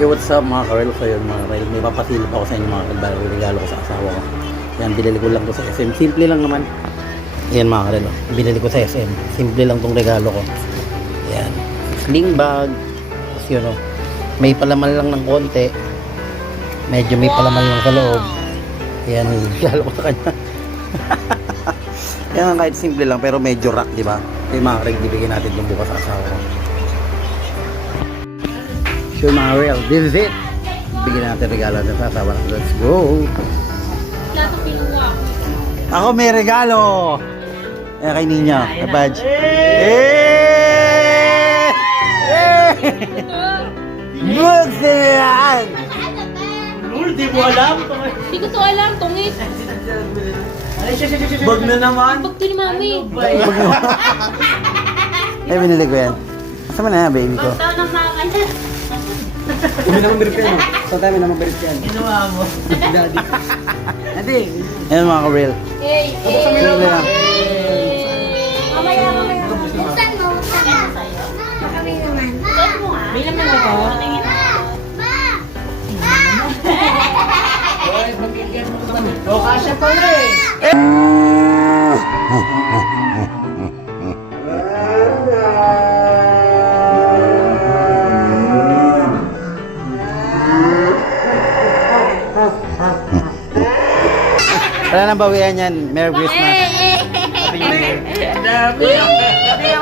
Yo, what's up mga karel? So yun mga karel, may papasilip ako sa inyo mga karel, regalo ko sa asawa ko. Yan, binili ko lang to sa SM. Simple lang naman. Yan mga karel, binili ko sa SM. Simple lang tong regalo ko. Yan, sling bag. Tapos yun o, may palaman lang ng konti. Medyo may palaman lang sa loob. Yan, regalo ko sa kanya. Yan, kahit simple lang pero medyo rock, di ba? Yung mga karel, bibigyan natin itong bukas sa asawa ko. Sure mga real, this is it. Bigyan natin regalo na sa asawa. Let's go. Ako may regalo. Ayan kay Ninya, na badge. Books yan! Di mo alam? Hindi ko to alam, tungit. Bag na naman. Bag to ni mami. Ay, binili ko yan. Kasama na yan, baby ko. Tao ng mga kanya. Kami naman birit yan. So tayo naman birit yan. Ginawa mo. Daddy. Daddy. Ayan mga ka-real. Hey, Simple lang. Mamaya. Buksan mo, buksan mo. Baka may naman. May naman na to. O, kasya pala eh. Wala nang bawian yan. Merry Christmas. Hey, hey, hey. Dami.